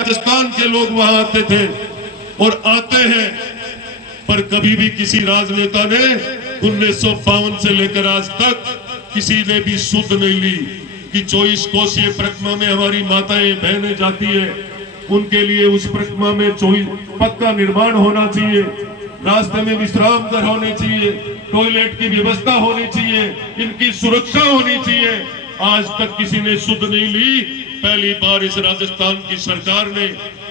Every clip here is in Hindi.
राजस्थान के लोग वहां आते थे और आते हैं, पर कभी भी किसी राजनेता ने 1952 से लेकर आज तक किसी ने भी सुध नहीं ली कि 24 कोसीय परिक्रमा में हमारी माताएं बहनें जाती है, उनके लिए उस परिक्रमा में 24 पक्का निर्माण होना चाहिए, रास्ते में विश्राम घर होने चाहिए, टॉयलेट की व्यवस्था होनी चाहिए, इनकी सुरक्षा होनी चाहिए। आज तक किसी ने सुध नहीं ली। पहली बार इस राजस्थान की सरकार ने,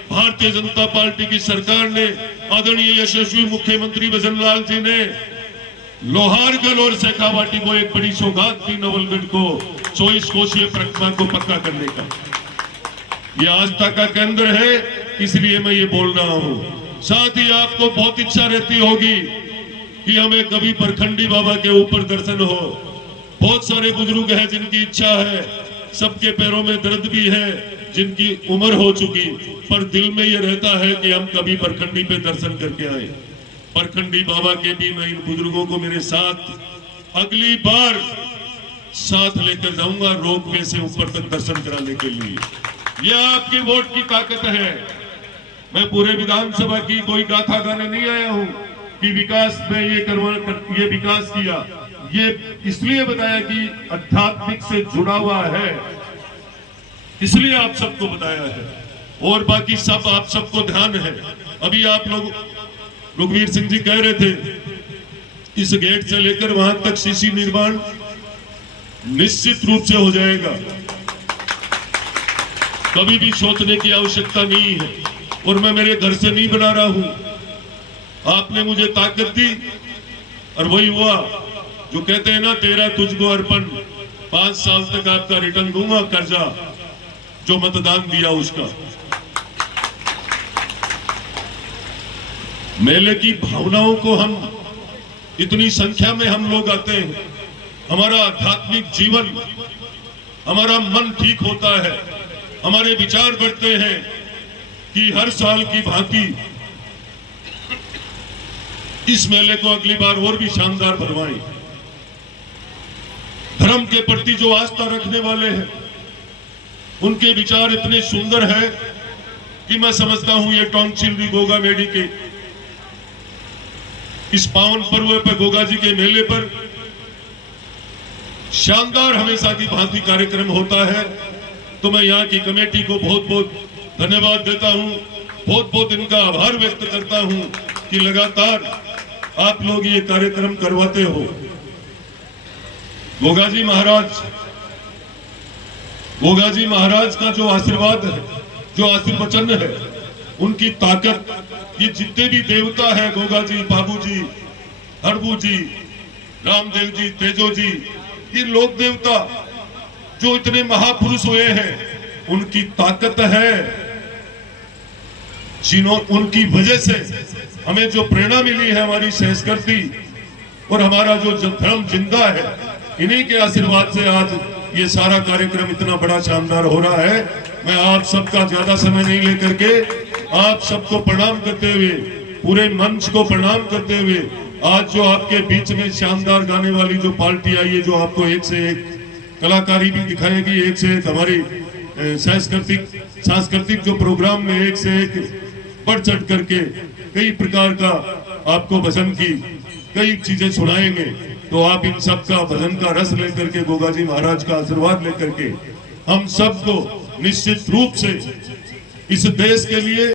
भारतीय जनता पार्टी की सरकार ने, आदरणीय यशस्वी मुख्यमंत्री भजन लाल जी ने लोहारगढ़ और शेखावाटी को एक बड़ी सौगात दी, नवलगढ़ को 24 कोसीय परिक्रमा को पक्का करने का। ये आस्था का केंद्र है, इसलिए मैं ये बोल रहा हूं। साथ ही आपको बहुत इच्छा रहती होगी कि हमें कभी परखंडी बाबा के ऊपर दर्शन हो। बहुत सारे बुजुर्ग हैं जिनकी इच्छा है, सबके पैरों में दर्द भी है, जिनकी उम्र हो चुकी, पर दिल में ये रहता है कि हम कभी परखंडी पे दर्शन करके आए। परखंडी बाबा के भी मैं इन बुजुर्गों को मेरे साथ अगली बार साथ लेकर जाऊंगा रोपवे से ऊपर तक दर्शन कराने के लिए। यह आपके वोट की ताकत है। मैं पूरे विधानसभा की कोई गाथा गाने नहीं आया हूं कि विकास में ये विकास किया। ये इसलिए बताया कि आध्यात्मिक से जुड़ा हुआ है, इसलिए आप सबको बताया है, और बाकी सब आप सबको ध्यान है। अभी आप लोग रघुवीर सिंह जी कह रहे थे, इस गेट से लेकर वहां तक सीसी निर्माण निश्चित रूप से हो जाएगा, कभी भी सोचने की आवश्यकता नहीं है। और मैं मेरे घर से नहीं बना रहा हूं, आपने मुझे ताकत दी और वही हुआ। जो कहते हैं ना, तेरा तुझको अर्पण, 5 साल तक आपका रिटर्न दूंगा कर्जा जो मतदान दिया उसका। मेले की भावनाओं को हम इतनी संख्या में हम लोग आते हैं, हमारा आध्यात्मिक जीवन, हमारा मन ठीक होता है, हमारे विचार बढ़ते हैं कि हर साल की भांति इस मेले को अगली बार और भी शानदार बनवाएं। धर्म के प्रति जो आस्था रखने वाले हैं, उनके विचार इतने सुंदर है कि मैं समझता हूं ये टोंकचिल्ली गोगा मेडी के इस पावन पर्व पर, गोगा जी के मेले पर शानदार हमेशा की भांति कार्यक्रम होता है। तो मैं यहाँ की कमेटी को बहुत बहुत धन्यवाद देता हूं, बहुत बहुत इनका आभार व्यक्त करता हूं कि लगातार आप लोग ये कार्यक्रम करवाते हो। गोगा जी महाराज का जो आशीर्वाद है, जो आशीर्वचन है, उनकी ताकत, ये जितने भी देवता है, गोगा जी, बाबू जी, हरबू जी, रामदेव जी, तेजो जी, ये लोक देवता जो इतने महापुरुष हुए हैं, उनकी ताकत है, उनकी वजह से हमें जो प्रेरणा मिली है, हमारी संस्कृति और हमारा जो धर्म जिंदा है, इन्हीं के आशीर्वाद से आज ये सारा कार्यक्रम इतना बड़ा शानदार हो रहा है। मैं आप सबका ज्यादा समय नहीं लेकर के आप सबको प्रणाम करते हुए, पूरे मंच को प्रणाम करते हुए, आज जो आपके बीच में शानदार गाने वाली जो पार्टी आई है, जो आपको एक से एक कलाकारी भी दिखाएगी, एक से एक हमारी सांस्कृतिक जो प्रोग्राम में एक से एक बढ़ चढ़ करके कई प्रकार का आपको भजन की कई चीजें सुनाएंगे। तो आप इन सब का भजन का रस लेकर के, गोगा जी महाराज का आशीर्वाद लेकर के हम सबको निश्चित रूप से इस देश के लिए